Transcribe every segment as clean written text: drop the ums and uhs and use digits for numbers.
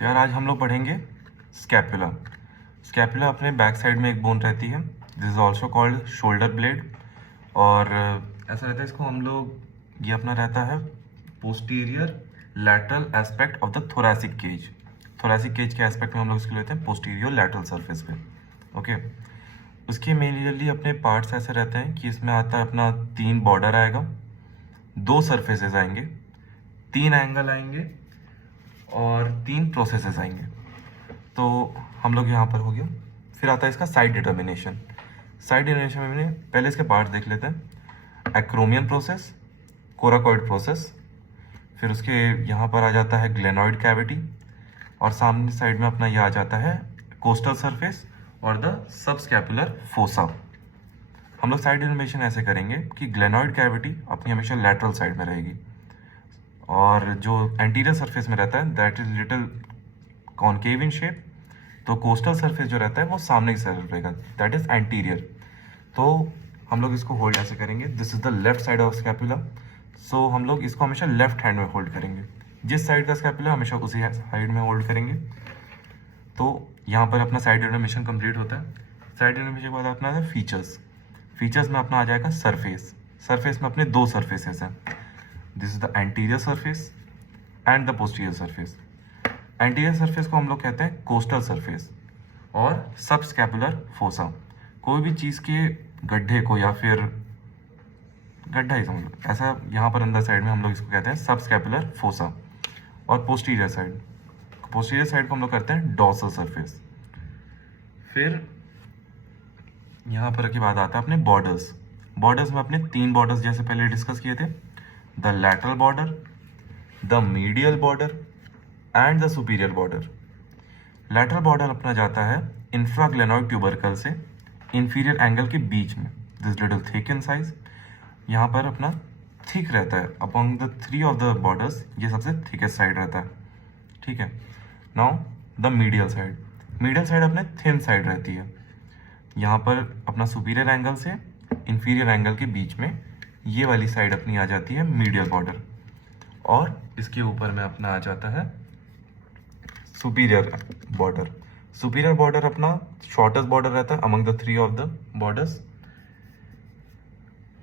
तो यार आज हम लोग पढ़ेंगे स्कैपुला। स्कैपुला अपने बैक साइड में एक बोन रहती है, this is also called shoulder blade. और ऐसा रहता है, इसको हम लोग ये अपना रहता है posterior lateral aspect of the thoracic cage. Thoracic cage के एस्पेक्ट में हम लोग इसको लेते हैं पोस्टीरियर लैटरल सरफेस पे। ओके, उसके मेनली अपने पार्ट्स ऐसे रहते हैं कि इसमें आता है अपना 3 बॉर्डर आएगा, 2 सरफेसेस आएंगे, 3 एंगल आएंगे और 3 प्रोसेसेस आएंगे। तो हम लोग यहाँ पर हो गया। फिर आता है इसका साइड डिटर्मिनेशन। साइड डिटर्मिनेशन में पहले इसके पार्ट्स देख लेते हैं। एक्रोमियन प्रोसेस, कोराकॉइड प्रोसेस, फिर उसके यहाँ पर आ जाता है ग्लेनॉइड कैविटी, और सामने साइड में अपना ये आ जाता है कोस्टल सरफेस और द सबस्कैपुलर फोसा। हम लोग साइड डिटर्मिनेशन ऐसे करेंगे कि ग्लेनॉइड कैविटी अपनी हमेशा लैटरल साइड में रहेगी, और जो एंटीरियर सरफेस में रहता है that is little concave in shape. तो कोस्टल सरफेस जो रहता है वो सामने की साइड रहेगा, दैट इज एंटीरियर। तो हम लोग इसको होल्ड ऐसे करेंगे, this is the left side of scapula. So हम लोग इसको हमेशा लेफ्ट हैंड में होल्ड करेंगे, जिस साइड का स्कैपुला हमेशा उसी साइड में होल्ड करेंगे। तो यहाँ पर अपना साइड डिटर्मिनेशन कंप्लीट होता है। साइड डिटर्मिनेशन के बाद अपना है फीचर्स। फीचर्स में अपना आ जाएगा सरफेस। सरफेस में अपने 2 सरफेसेस हैं, this is the anterior surface and the posterior surface. Anterior surface को हम लोग कहते हैं कोस्टल सरफेस और सबस्कैपुलर फोसा। कोई भी चीज़ के गड्ढे को, या फिर गड्ढा ही समझ लो ऐसा, यहाँ पर अंदर साइड में हम लोग इसको कहते हैं सबस्कैपुलर फोसा। और पोस्टीरियर साइड को हम लोग करते हैं डॉर्सल सरफेस। फिर यहाँ पर के बाद आता है अपने बॉर्डर्स। बॉर्डर्स में अपने 3 बॉर्डर्स जैसे पहले डिस्कस किए थे, the lateral border, the medial border and the superior border. Lateral border अपना जाता है इंफ्राग्लेनॉइड ट्यूबरकल से इंफीरियर एंगल के बीच में, this little thick in size. यहाँ पर अपना थिक रहता है among the 3 of the borders, ये सबसे थिकेस्ट साइड रहता है। ठीक है, now the medial side. Medial side अपने थिन साइड रहती है, यहाँ पर अपना सुपीरियर एंगल से इंफीरियर एंगल के बीच में ये वाली साइड अपनी आ जाती है मीडियल बॉर्डर। और इसके ऊपर में अपना आ जाता है सुपीरियर बॉर्डर। सुपीरियर बॉर्डर अपना शॉर्टेस्ट बॉर्डर रहता है among the 3 of the borders.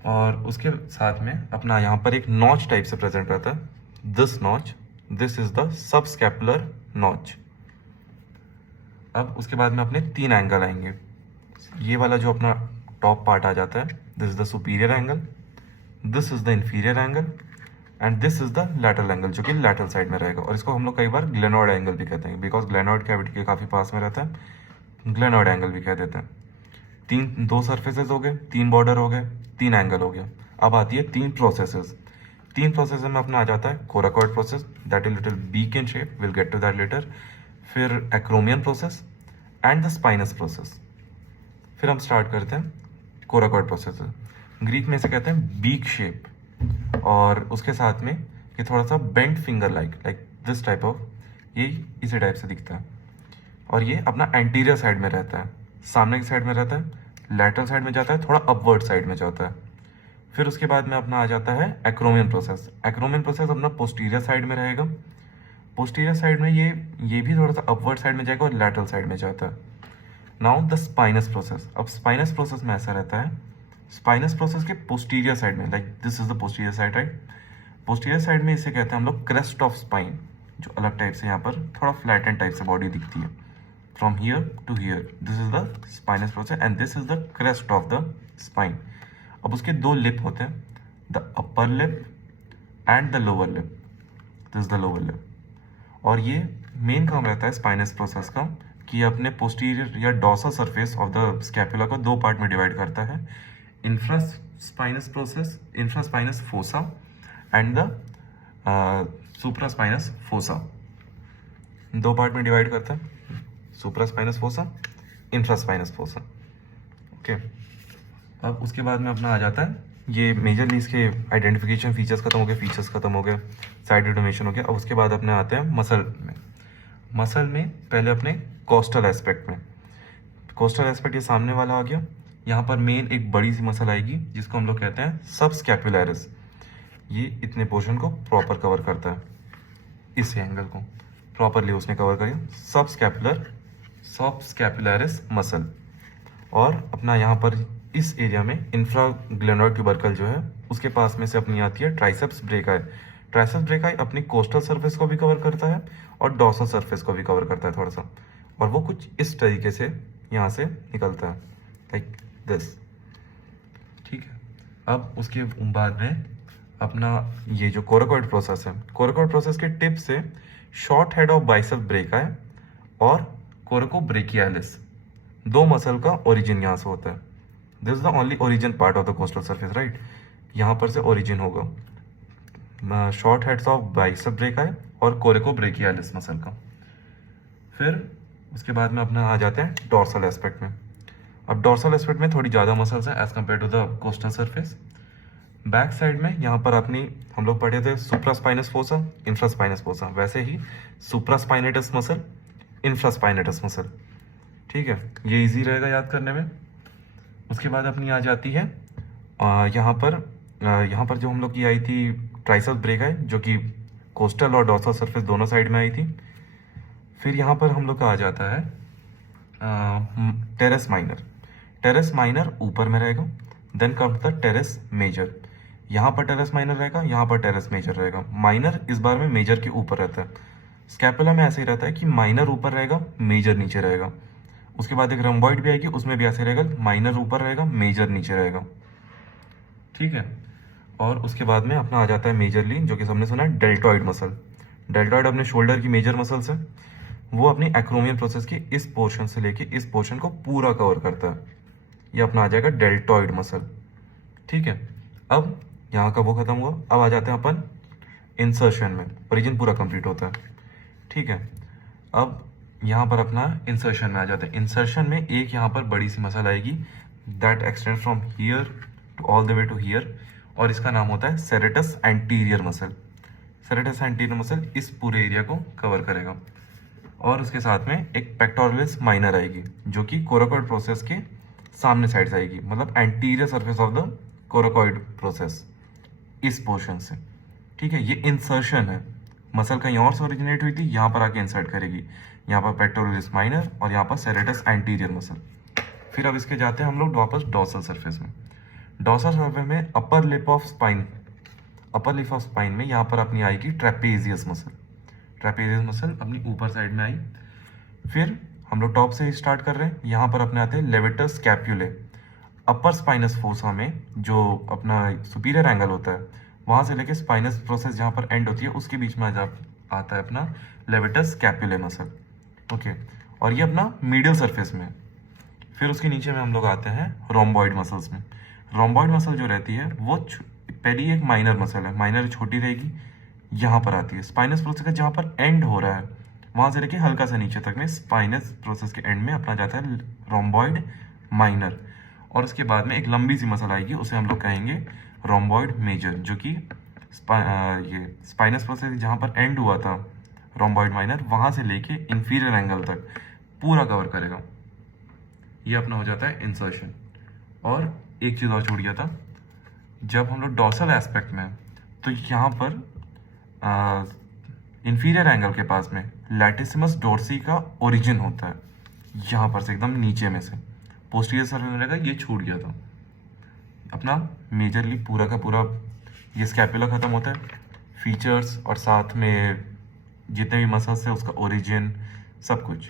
और उसके साथ में अपना यहाँ पर एक नॉच टाइप से प्रेजेंट रहता है, this notch, this is the subscapular notch. अब उसके बाद में अपने 3 एंगल आएंगे। ये वाला जो अपना टॉप पार्ट आ जाता है, this is the superior angle, this is the inferior angle and this is the lateral angle, जो कि लैटरल साइड में रहेगा। और इसको हम लोग कई बार ग्लेनॉइड एंगल भी कहते हैं, बिकॉज ग्लेनॉइड कैविटी के काफी पास में रहता है, ग्लेनॉइड एंगल भी कह देते हैं। 2 सरफेसेस हो गए, 3 बॉर्डर हो गए, 3 एंगल हो गया। अब आती है 3 प्रोसेसेस। 3 प्रोसेस में अपना आ जाता है coracoid process, that is little beak in shape, will get to that later. फिर acromion process and the spinous process. फिर हम स्टार्ट करते हैं कोराकॉइड प्रोसेस। ग्रीक में इसे कहते हैं बीक शेप, और उसके साथ में ये थोड़ा सा bent finger like this type of, ये इसी टाइप से दिखता है। और ये अपना एंटीरियर साइड में रहता है, सामने की साइड में रहता है, लैटरल साइड में जाता है, थोड़ा अपवर्ड साइड में जाता है। फिर उसके बाद में अपना आ जाता है एक्रोमियन प्रोसेस। एक्रोमियन प्रोसेस अपना पोस्टीरियर साइड में रहेगा। पोस्टीरियर साइड में ये भी थोड़ा सा अपवर्ड साइड में जाएगा और लैटरल साइड में जाता है। Now the spinous process. अब स्पाइनस प्रोसेस में ऐसा रहता है, स्पाइनस प्रोसेस के पोस्टीरियर साइड में, like this is the posterior side, right. Posterior side में इसे कहते हैं हम लोग क्रेस्ट ऑफ स्पाइन, जो अलग टाइप से यहाँ पर थोड़ा फ्लैटन टाइप से बॉडी दिखती है। From here to here, this is the spinous process and this is the crest of the spine. अब उसके 2 लिप होते हैं, the upper lip and the lower lip, this is the lower lip. और ये main काम रहता है spinous process का कि अपने पोस्टीरियर या dorsal surface of the scapula को 2 पार्ट में डिवाइड करता है, infraspinous process, infraspinous fossa and the supraspinous fossa. 2 part में डिवाइड करता है, supraspinous fossa, infraspinous fossa. Okay, अब उसके बाद में अपना आ जाता है, ये मेजरली इसके आइडेंटिफिकेशन फीचर्स खत्म हो गए, फीचर्स खत्म हो गए, साइड डिटर्मिनेशन हो गया। अब उसके बाद अपने आते हैं मसल में। मसल में पहले अपने कोस्टल एस्पेक्ट में, कोस्टल एस्पेक्ट ये सामने वाला आ गया। यहाँ पर मेन एक बड़ी सी मसल आएगी जिसको हम लोग कहते हैं सबस्कैपुलरिस। ये इतने पोर्शन को प्रॉपर कवर करता है, इस एंगल को। प्रॉपरली उसने कवर करी सब स्कैपुलरिस मसल। और अपना यहाँ पर इस एरिया में इंफ्राग्लेनोइड ट्यूबरकल जो है उसके पास में से अपनी आती है ट्राइसेप्स ब्रेकाई। ट्राइसेप्स ब्रेकाई अपनी कोस्टल सरफेस को भी कवर करता है और डॉर्सल सरफेस को भी कवर करता है थोड़ा सा, और वो कुछ इस तरीके से यहाँ से निकलता है, लाइक दिस। ठीक है, अब उसके बाद में अपना ये जो कोराकोइड प्रोसेस है, कोराकोइड प्रोसेस के टिप से short head of bicep brachii और कोराकोब्रेकियालिस दो मसल का ओरिजिन यहाँ से होता है। This is the only origin part of the costal surface, right. यहाँ पर से ओरिजिन होगा short heads of bicep brachii और कोराकोब्रेकियालिस मसल का। फिर उसके बाद में अपना आ जाते हैं डॉर्सल एस्पेक्ट में। अब डॉर्सल एस्पेक्ट में थोड़ी ज़्यादा मसल्स हैं as compare to the costal surface. Back side में यहाँ पर अपनी हम लोग पढ़े थे सुप्रास्पाइनस फोसा, इंफ्रास्पाइनस फोसा, वैसे ही सुप्रास्पाइनेटस मसल, इंफ्रास्पाइनेटस मसल। ठीक है, ये इजी रहेगा याद करने में। उसके बाद अपनी आ जाती है यहाँ पर जो हम लोग की आई थी ट्राइसेप्स ब्रेकाई, जो कि कोस्टल और डॉर्सल सरफेस दोनों साइड में आई थी। फिर यहाँ पर हम लोग का आ जाता है टेरेस माइनर। टेरेस माइनर ऊपर में रहेगा, then comes the teres major. यहाँ पर टेरेस माइनर रहेगा, यहाँ पर टेरेस मेजर रहेगा। माइनर इस बार में मेजर के ऊपर रहता है। स्कैपुला में ऐसे ही रहता है कि माइनर ऊपर रहेगा, मेजर नीचे रहेगा। उसके बाद एक रम्बॉइड भी आएगी, उसमें भी ऐसे रहेगा, माइनर ऊपर रहेगा, मेजर नीचे रहेगा। ठीक है, और उसके बाद में अपना आ जाता है मेजरली, जो कि सबने सुना है डेल्टॉइड मसल। डेल्टॉइड अपने शोल्डर की मेजर मसल्स है, वो अपनी एक्रोमियल प्रोसेस के इस पोर्शन से लेके इस पोर्शन को पूरा कवर करता है। ये अपना आ जाएगा डेल्टॉइड मसल। ठीक है, अब यहाँ का वो खत्म हुआ, अब आ जाते हैं अपन इंसर्शन में। ओरिजिन पूरा कंप्लीट होता है। ठीक है, अब यहाँ पर अपना इंसर्शन में आ जाते हैं। इंसर्शन में एक यहाँ पर बड़ी सी मसल आएगी that extend from here to all the way to here, और इसका नाम होता है serratus anterior muscle. Serratus anterior muscle इस पूरे एरिया को कवर करेगा। और उसके साथ में एक पेक्टोरलिस माइनर आएगी, जो कि कोराकोइड प्रोसेस के सामने साइड से आएगी, मतलब anterior surface of the coracoid process इस पोर्शन से। ठीक है, ये इंसर्शन है। मसल कहीं और से ओरिजिनेट हुई थी, यहाँ पर आके इंसर्ट करेगी। यहाँ पर पेक्टोरलिस माइनर और यहाँ पर सेरेटस एंटीरियर मसल। फिर अब इसके जाते हैं हम लोग वापस डॉर्सल सरफेस में। डॉर्सल सरफेस में अपर लिप ऑफ स्पाइन में यहाँ पर अपनी आएगी ट्रेपेजियस मसल। ट्रेपेजियस मसल अपनी ऊपर साइड में आई। फिर हम लोग टॉप से स्टार्ट कर रहे हैं। यहाँ पर अपने आते हैं लेवेटस स्कैपुले। अपर स्पाइनस फोसा में जो अपना सुपीरियर एंगल होता है, वहाँ से लेके स्पाइनस प्रोसेस जहाँ पर एंड होती है उसके बीच में आता है अपना लेवेटस स्कैपुले मसल। ओके, और ये अपना मीडियल सरफेस में। फिर उसके नीचे में हम लोग आते हैं रोम्बॉइड मसल्स में। रोम्बॉइड मसल जो रहती है वो पहली एक माइनर मसल है, माइनर छोटी रहेगी, यहाँ पर आती है। स्पाइनस प्रोसेस का जहाँ पर एंड हो रहा है वहाँ से लेके हल्का सा नीचे तक में स्पाइनस प्रोसेस के एंड में अपना जाता है रोम्बॉइड माइनर। और उसके बाद में एक लंबी सी मसल आएगी, उसे हम लोग कहेंगे रोम्बॉइड मेजर, जो कि ये स्पाइनस प्रोसेस जहाँ पर एंड हुआ था रोम्बॉइड माइनर, वहाँ से लेके इंफीरियर एंगल तक पूरा कवर करेगा। ये अपना हो जाता है इंसर्शन। और एक चीज़ और छूट गया था, जब हम लोग डॉर्सल एस्पेक्ट में, तो यहाँ पर इंफीरियर एंगल के पास में लैटिसिमस डोर्सी का ओरिजिन होता है, यहाँ पर से एकदम नीचे में से। पोस्टीरियर सर्फेस में रहेगा, ये छूट गया था। अपना मेजरली पूरा का पूरा ये स्कैपुला खत्म होता है, फीचर्स और साथ में जितने भी मसल्स है उसका ओरिजिन सब कुछ।